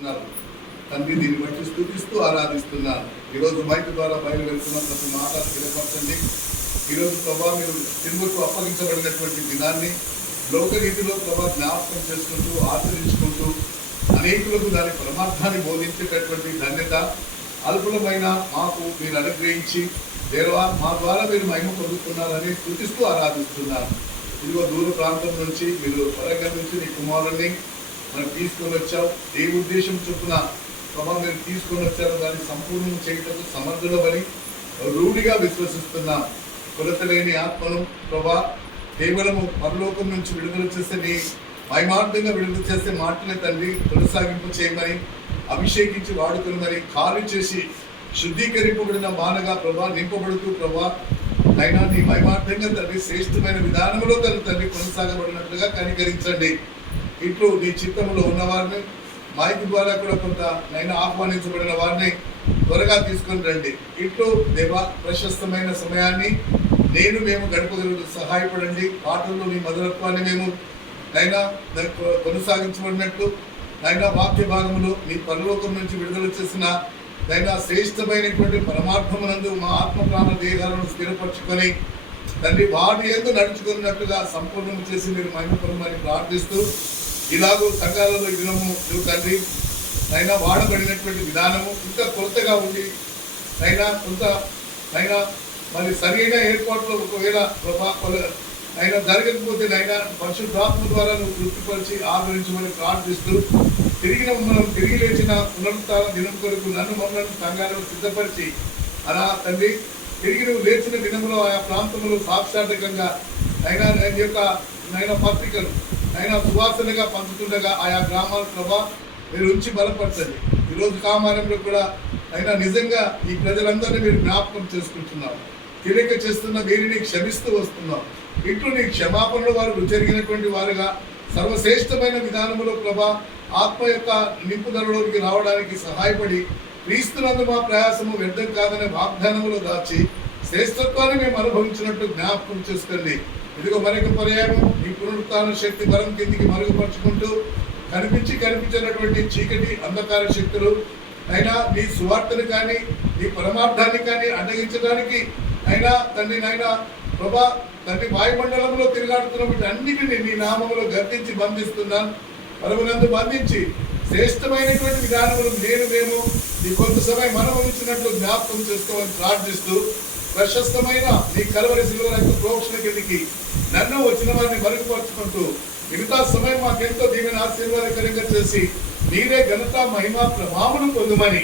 చేస్తున్నారు. తండ్రి దీన్ని బట్టి స్తుతిస్తూ ఆరాధిస్తున్నాను. ఈరోజు మైక్ ద్వారా బయలు వెళ్తున్న ప్రతి మాట స్థిరపరచండి. ఈరోజు ప్రభా మీరు తిరుగుకు అప్పగించబడినటువంటి దినాన్ని లోకరీతిలో ప్రభా జ్ఞాపకం చేసుకుంటూ ఆచరించుకుంటూ అనేకులకు దాని పరమార్థాన్ని బోధించేటటువంటి ధన్యత అల్పులమైన మాకు మీరు అనుగ్రహించి దేవా మా ద్వారా మీరు మహిమ పొందుతున్నారని స్తుతిస్తూ ఆరాధిస్తున్నారు. ఇదిగో దూర ప్రాంతం నుంచి మీరు వరంగల్ నుంచి నీ కుమారుణ్ణి మనకు తీసుకొని వచ్చావు. ఏ ఉద్దేశం చొప్పున ప్రభా మీరు తీసుకొని వచ్చారో దాన్ని సంపూర్ణం చేయటకు సమర్థులమని రూఢిగా విశ్వసిస్తున్నాం. కొలత లేని ఆత్మను ప్రభా కేవలము పరలోకం నుంచి విడుదల చేసే నీ మహిమార్థంగా విడుదల చేసే మాటలే తండ్రి కొనసాగింపు చేయమని అభిషేకించి వాడుకుని ఖాళీ చేసి శుద్ధీకరింపబడిన మానగా ప్రభా నింపబడుతూ ప్రభా అయినా నీ మహిమార్థంగా తండ్రి శ్రేష్టమైన విధానంలో తండ్రి కొనసాగబడినట్లుగా కనికరించండి. ఇట్లు నీ చిత్తంలో ఉన్నవారిని మైక్ ద్వారా కూడా కొంత నైనా ఆహ్వానించబడిన వారిని త్వరగా తీసుకొని రండి. ఇట్లు దేవా ప్రశస్తమైన సమయాన్ని మేము గడపగలను సహాయపడండి. పాటల్లో నీ మధురత్వాన్ని మేము నైనా కొనసాగించబడినట్లు నైనా వాక్య భాగంలో నీ పరలోకం నుంచి విడుదల చేసిన నైనా శ్రేష్టమైనటువంటి పరమార్థమునందు మా ఆత్మ ప్రాణ దేహాలను స్థిరపరచుకొని తండ్రి వాటి యందు నడుచుకున్నట్లుగా సంపూర్ణం చేసి మీరు మహిమపరమని ప్రార్థిస్తూ ఇలాగూ సంఘాలలో ఈ దినము నువ్వు తండ్రి నైనా వాడబడినటువంటి విధానము ఇంకా కొత్తగా ఉండి నైనా మరి సరైన ఏర్పాట్లు ఒకవేళ అయినా జరగకపోతే నైనా పరిశుద్ధాత్మ ద్వారా నువ్వు తృప్తిపరిచి ఆదరించమని ప్రార్థిస్తూ తిరిగి లేచిన పునరుత్థాన దినం కొరకు నన్ను మమ్మల్ని సంఘాలను సిద్ధపరిచి అలా తండ్రి తిరిగి నువ్వు లేచిన దినంలో ఆయా ప్రాంతంలో సాక్షాత్కంగా అయినా నైనా పత్రికలు అయినా సువాసనగా పంచుతుండగా ఆయా గ్రామాల ప్రభా మీరు ఉంచి బలపరచండి. ఈరోజు కామారంలో కూడా అయినా నిజంగా ఈ ప్రజలందరినీ మీరు జ్ఞాపకం చేసుకుంటున్నారు. తెలియక చేస్తున్న వీరిని క్షమిస్తూ వస్తున్నాం. ఇట్లు నీ క్షమాపణలో వారు జరిగినటువంటి వారుగా సర్వశ్రేష్టమైన విధానములో ప్రభా ఆత్మ యొక్క నింపుదలలోకి రావడానికి సహాయపడి క్రీస్తునందు మా ప్రయాసము వ్యర్థం కాదనే వాగ్దానములో దాచి శ్రేష్టత్వాన్ని మేము అనుభవించినట్టు జ్ఞాపకం చేసుకోండి. ఇదిగో మరొక పర్యాయం నీ పునరుత్థాన శక్తి బలం కిందికి మరుగుపరుచుకుంటూ కనిపించినటువంటి చీకటి అంధకార శక్తులు అయినా నీ సువార్తను కానీ నీ పరమార్థాన్ని కానీ అడ్డగించడానికి అయినా తండ్రి నైనా ప్రభా తండ్రి వాయుమండలంలో తిరగాడుతున్నటువంటి అన్నిటినీ నీ నామములో గర్తించి బంధిస్తున్నాను. పరమునందు బంధించి శ్రేష్టమైనటువంటి విధానములు మేము నీ కొంత సమయం మనము ఇచ్చినట్లు జ్ఞాపకం చేసుకోవాలని ప్రార్థిస్తూ ప్రశస్తమైన నీ కలవరి శిలువ రక్త ప్రోక్షణ కిందికి నన్ను వచ్చిన వారిని మరుగుపరుచుకుంటూ మిగతా సమయం మాకెంతో దీవెన ఆశీర్వాదకరంగా చేసి నీరే ఘనత మహిమ ప్రభావమును పొందుమని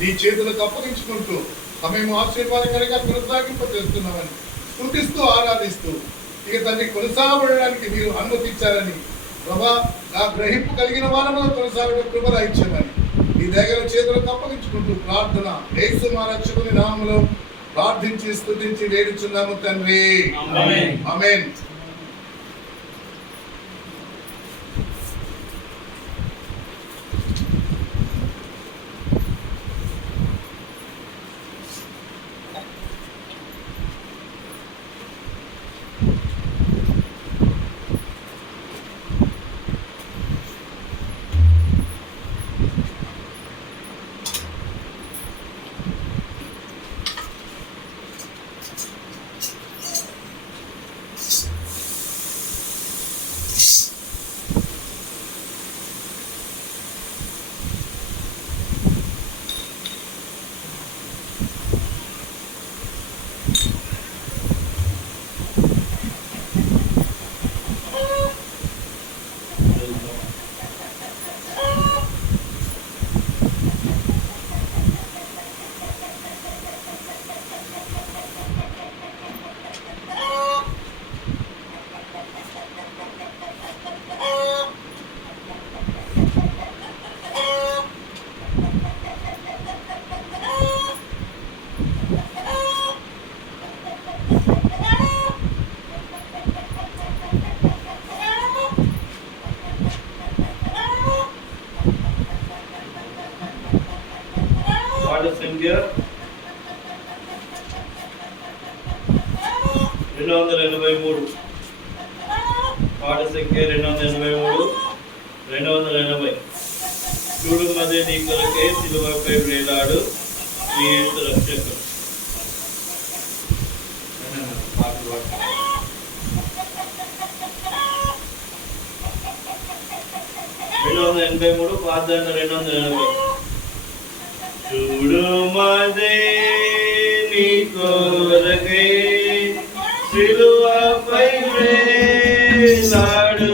నీ చేతులకు అప్పగించుకుంటూ సమయం ఆశీర్వాదకరంగా కొనసాగింపజేస్తున్నామని స్తుతిస్తూ ఆరాధిస్తూ ఇక తన్ని కొనసాగబడడానికి మీరు అనుమతించారని ప్రభా నా గ్రహింపు కలిగిన వారములో కొనసాగడం కృప ఇచ్చామని ఈ దగ్గర చేతులకు అప్పగించుకుంటూ ప్రార్థన యేసు మా రక్షకుని నామములో ప్రార్థించి స్తుతించి వేడుచున్నాము తండ్రి. ఆమేన్. సంఖ్య 283 పాట సంఖ్య 283 280. చూడుమదే నీ కొరకే సిలువపై వేలాడు యేసు రక్షకుడు. 283 పాదాన 280. చూడుమదే నీ కొరకే సిలువపై వేలాడు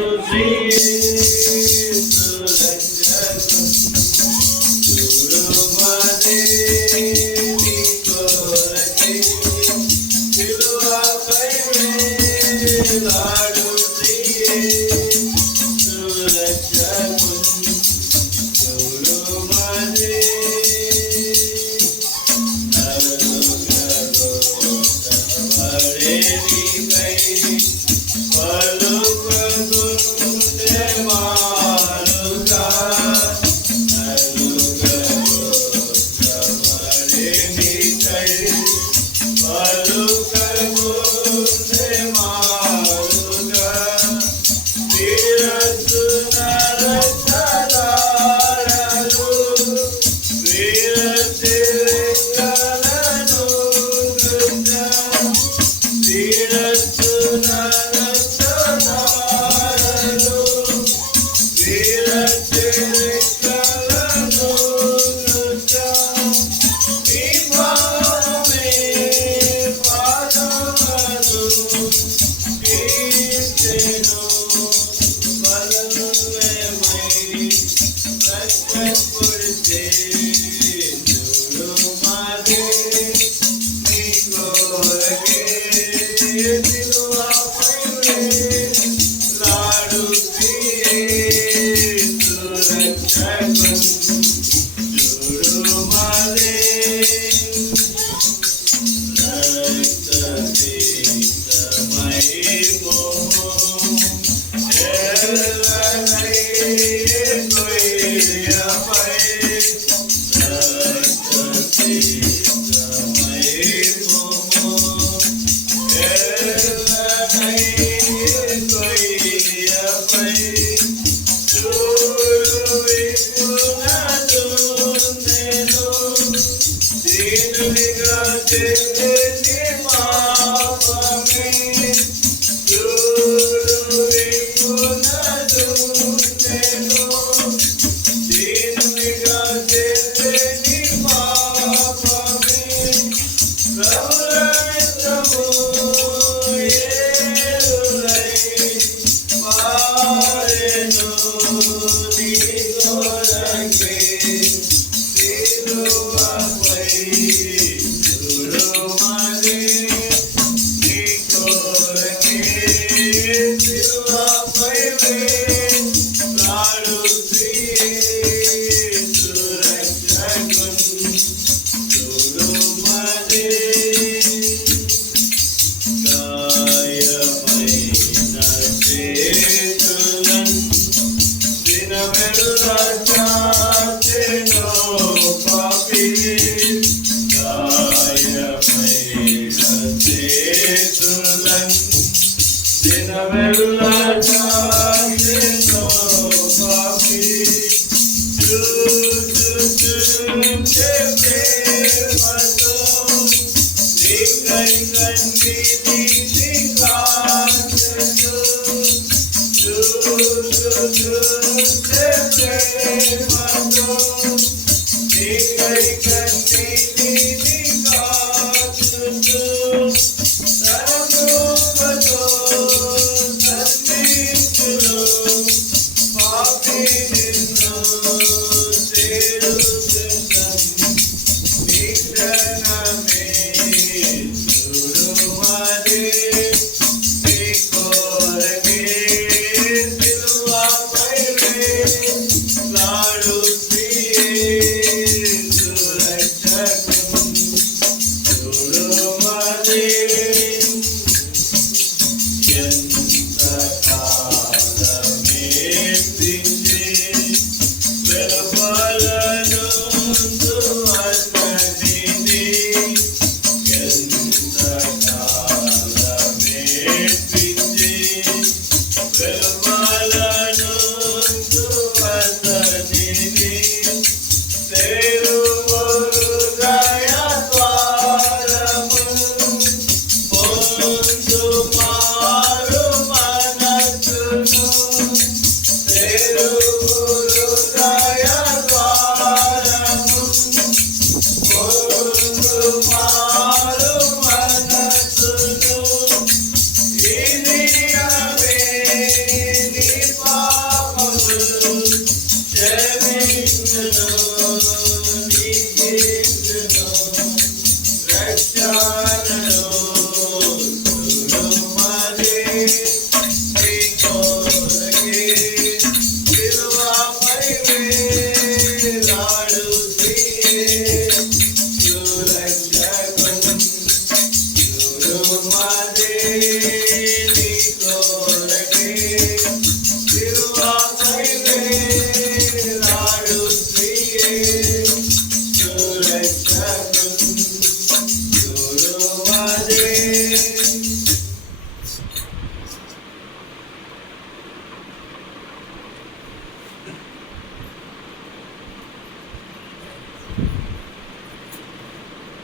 Lord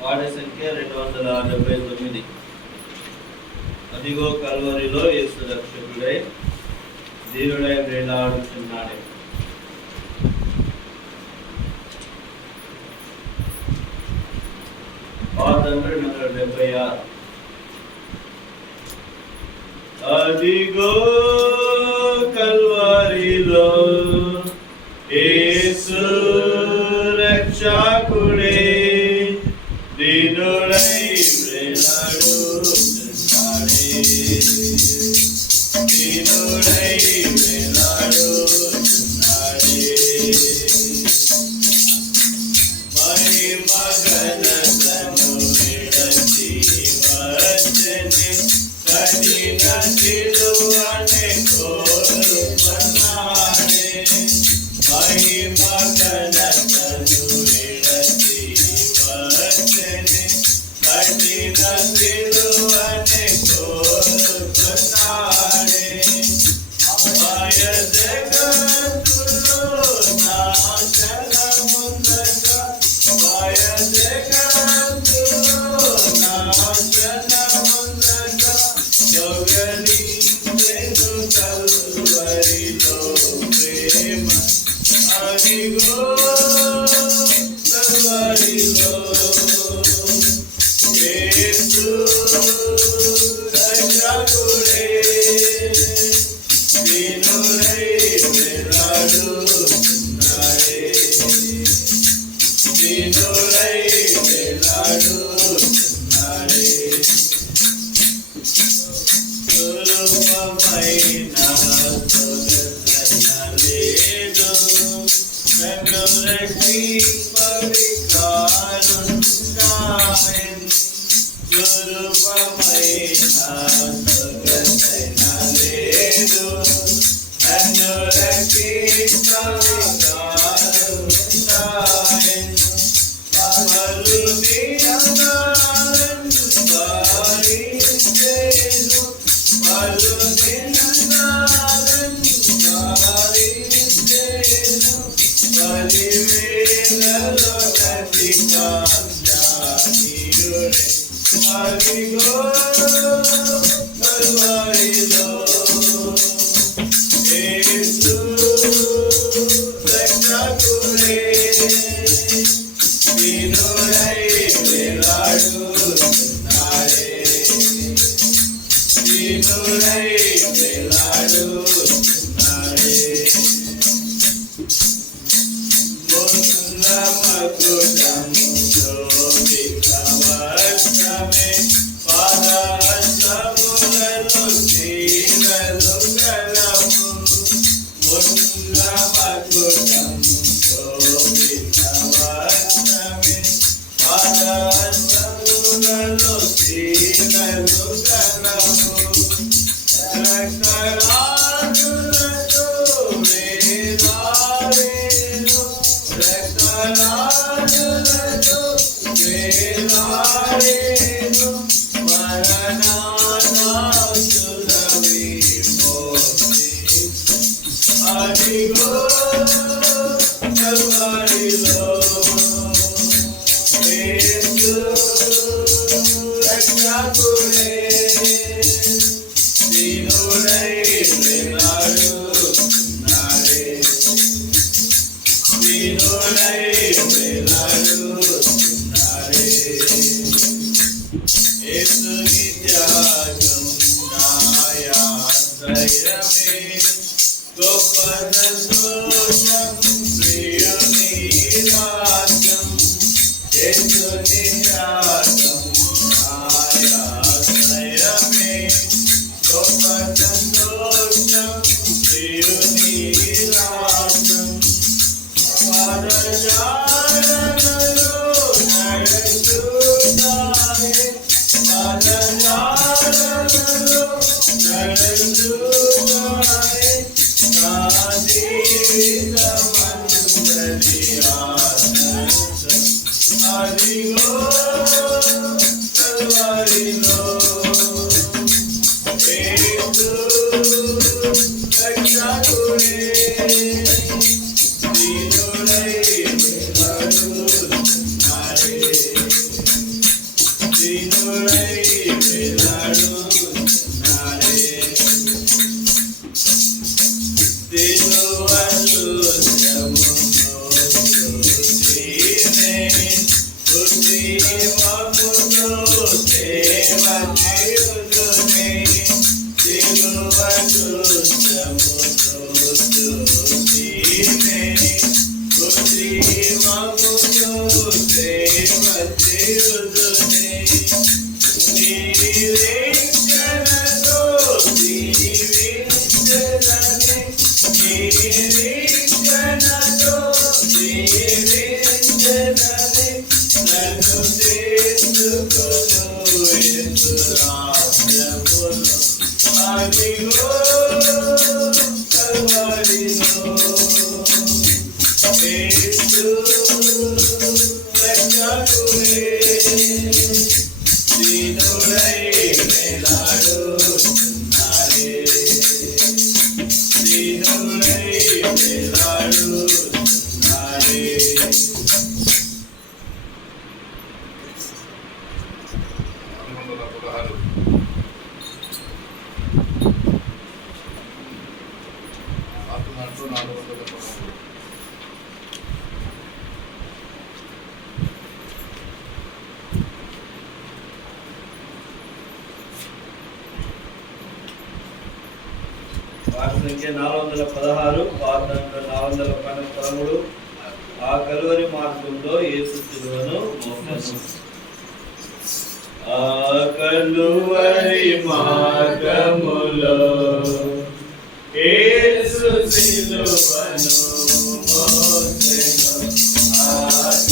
వాడి సంఖ్య 279. అదిగో కల్వరిలో యేసు రక్షకుడై ధీరుడై వేలాడుతున్నాడు. పాట 276. అదిగో కల్వరిలో యేసు రక్షకుడే దీనుడై వేలాడుతున్నాడే. దీనుడై వేలాడుతున్నాడే. మహిమ ఘనతను విడచి వచ్చెను కఠిన శిలువనే కోరుతున్నాడే. మహిమ ఘనతను విడచి వచ్చెను కఠిన శిలువనే కోరుతున్నాడే. మాయ జగత్తులో నాశనముందగా మాయ జగత్తులో నాశనముందగా జగలించెను కల్వరిలో ప్రేమ. అదిగో కల్వరిలో యేసు రక్షకుడే దీనుడై వేలాడుతున్నాడే. దీనుడై వేలాడుతున్నాడే. సులభమైన సొగసైన లేదు నన్ను రక్షింపవి కానున్నాయన్. సులభమైన సొగసైన లేదు నన్ను రక్షింపవి కానున్నాయన్. పలు దినాలను భరించెను పలు దినాలను భరించెను పదివేలలో కతికాంజానీయుడే. అదిగో కల్వరిలో యేసు రక్షకుడే దీనుడై వేలాడుతున్నాడే. దీనుడై వేలాడుతున్నాడే. ముందమకుటము శోభితవస్త్రమే పాదహస్తములలో చీరలు గలవు. ముందమకుటము శోభితవస్త్రమే పాదహస్తములలో చీరలు గలవు. రక్తరాజులతో వేలాడేను రక్తరాజులతో వేలాడేను మరణానాసుల విమోచి. అదిగో కల్వరిలో యేసు రక్షకుడే దీనుడై వేలాడుతున్నాడే. దీనుడై వేలాడుతున్నాడే. యేసు నిత్యాగం నాయాశ్రయమే గొప్ప సంతోషం ప్రియుని రాజ్యం. యేసు నిత్యాగం నాయాశ్రయమే గొప్ప సంతోషం ప్రియుని రాజ్యం. పరజాలలో నడుచుతాయే పరజాలలో నడుచుతాయే నా జీవితమందరి ఆనందం. అదిగో కల్వరిలో యేసు రక్షకుడే దీనుడై వేలాడుతున్నాడే. సంఖ్య 416, వార్డు నంబర్ 413. ఆ కలువరి మార్గంలో యేసు శిలువను మోసెను. ఆ కలువరి మార్గములో యేసు శిలువను మోసెను. ఆ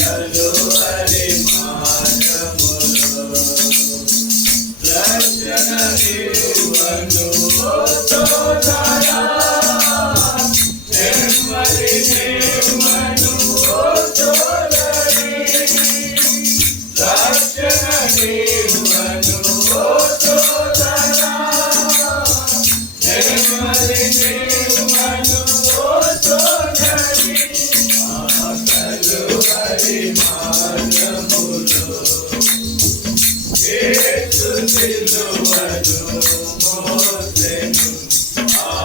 కలువరి మార్గములో రక్షణ నీవను ఓ సోదరా, నెమ్మది నీవను ఓ సోదరీ, రక్షణ నీవను ఓ సోదరా, నెమ్మది నీవను ఓ సోదరీ. ఆ కలువరి మార్గములో యేసు శిలువను మోసెను. ఆ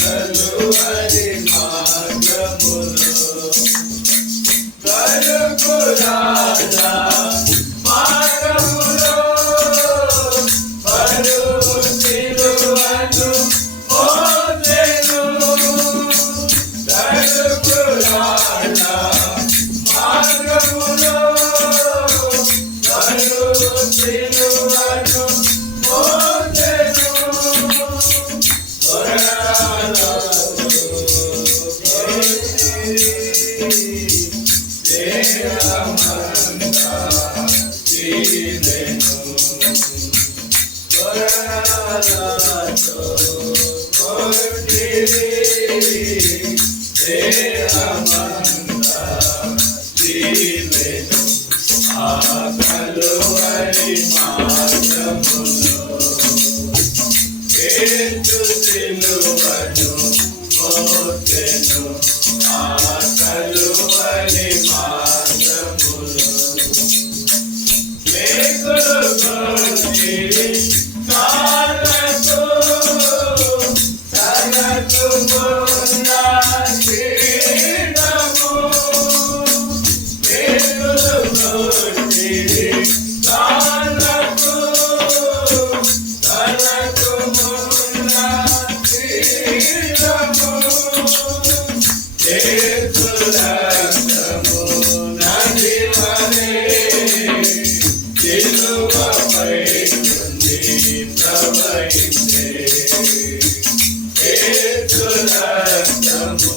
కలువరి మార్గములో కలుపు రాజా మార్గములో బరువు శిలువను మోసెను. కలుపు రాజా మార్గములో బరువు శిలువను మోసెను. దేహమంతా చీదెను, స్వరాలతో కొట్టిరి. దేహమంతా చీదెను. ఆ కలువరి మార్గములో యేసు శిలువను మోసెను. ఆ కలువరి మార్గములో మేకులు కొట్టిరి కాళ్ళకు, తలకు ఉన్న కిరీటము. మేకులు కొట్టిరి కాళ్ళకు, తలకు ఉన్న కిరీటము. యేసు రక్తము నది వలె శిలువపై నుండి ప్రవహించే. యేసు రక్తము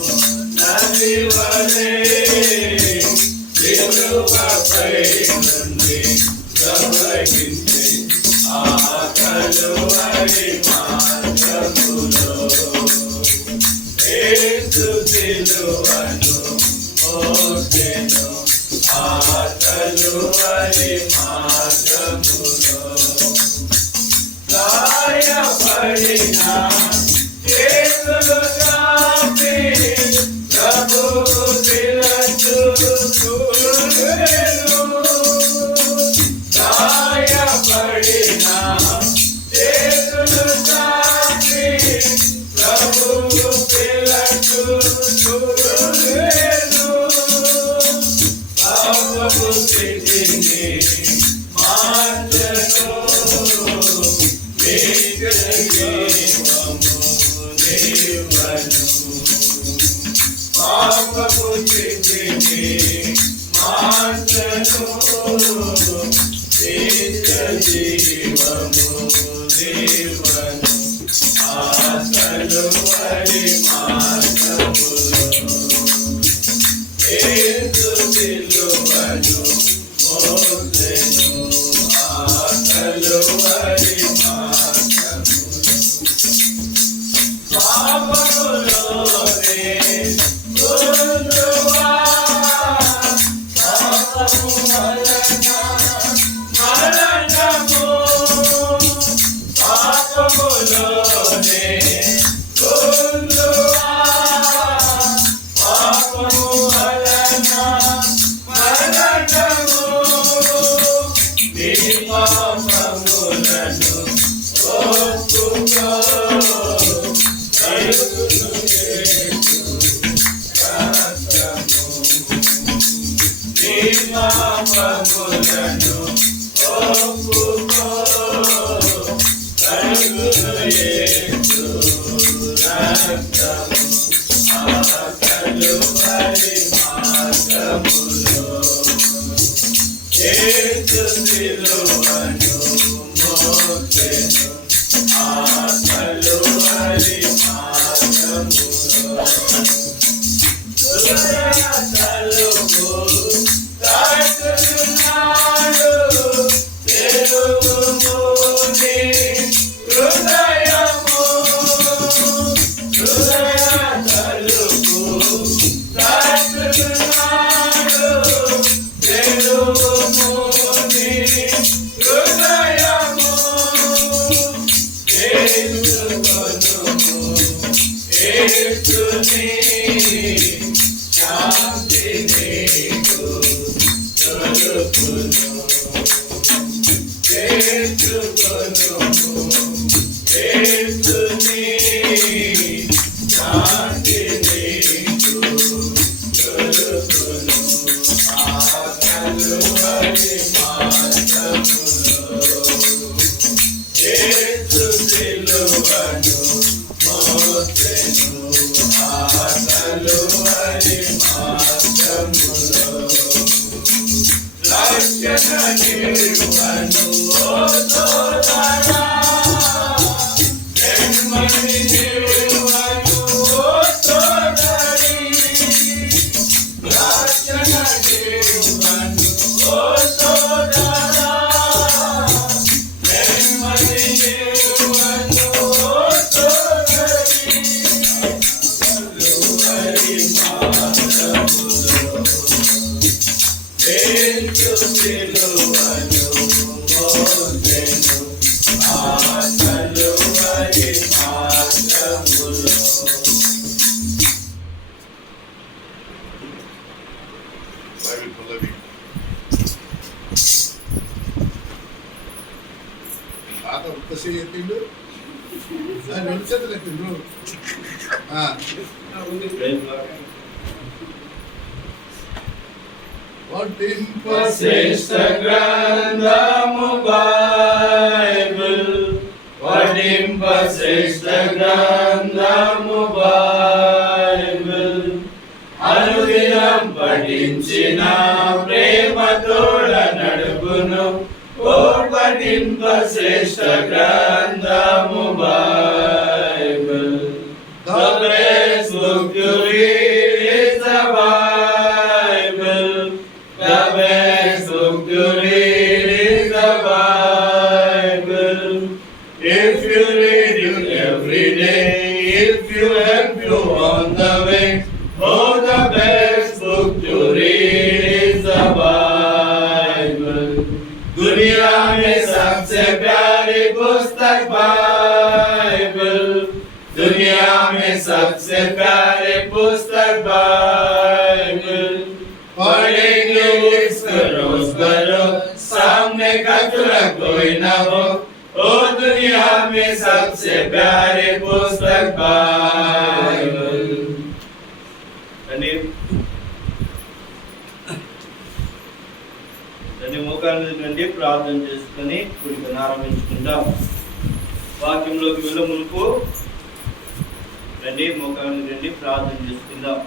నది వలె శిలువపై నుండి ప్రవహించే. ఆ కలువరి మార్గములో యేసు శిలువను మోసెను. ఆ కలువరి మార్గములో గాయపడిన చేతులు చాపి ప్రభువు శిరస్సును. గాయపడిన చేతులు చాపి ప్రభువు శిరస్సును. పాపపు స్థితిని మార్చెను. నిత్య జీవము నీవను. పాపపు స్థితిని మార్చెను. నిత్య జీవము నీవను. ఆ కలువరి మార్గములో యేసు శిలువను మోసెను. ఆ కలువరి మార్గములో పాపములోనే ఉండువా, పాపము వలన మరణము. పాపములోనే ఉండువా, పాపము వలన మరణము. యేసు సిలువను మోసెను ఆ కలువరి మార్గములో హృదయ తలుపు తట్టుచున్నాడు తెరువుము నీ హృదయము హృదయ తలుపు తట్టుచున్నాడు తెరువుము నీ హృదయము యేసుకొనుము యేసుని శాంతి నీకు దొరుకును యేసుకొనుము యేసుని శాంతి నీకు దొరుకును ఆ కలువరి మార్గములో యేసు సిలువను మోసెను ఆ కలువరి మార్గములో రక్షణ నిలువను ఓ సోదరా నెమ్మది నిలువను ఓ సోదరి రక్షణ నిలువను ఓ సోదరా నెమ్మది నిలువను ఓ సోదరి కలువరి మార్గములో యేసు సిలువను మోసెను ఆ కలువరి మార్గములో బైబిల్ పల్లవి పాత ఉత్తసి ఎత్తిండు రెండు చేతులు ఎత్తిండు శ్రేష్ఠ గ్రంథము బైబిల్ పఠింప శ్రేష్ఠ గ్రంథము బైబిల్ అనుదినం పఠించిన ప్రేమతోడ నడుపును ఓ పఠింప శ్రేష్ఠ గ్రంథము Bible The best book to read is the Bible. The best book to read is the Bible. If you read it every day, if you help you on the way, oh, the best book to read is the Bible. दुनिया में सबसे प्यारी पुस्तक Bible दुनिया में सबसे प्यारे पुस्तक बाइबल पढ़ेंगे इसको रोज बरोज सामने कचरा कोई ना हो ओ दुनिया में सबसे प्यारे पुस्तक बाइबल మోకాళ్ళ ప్రార్థన చేసుకుని కుడికి ఆరంభించుకుందాం. వాక్యంలోకి వెళ్ళ మునుపు రండి మోకాళ్ళ ప్రార్థన చేసుకుందాం.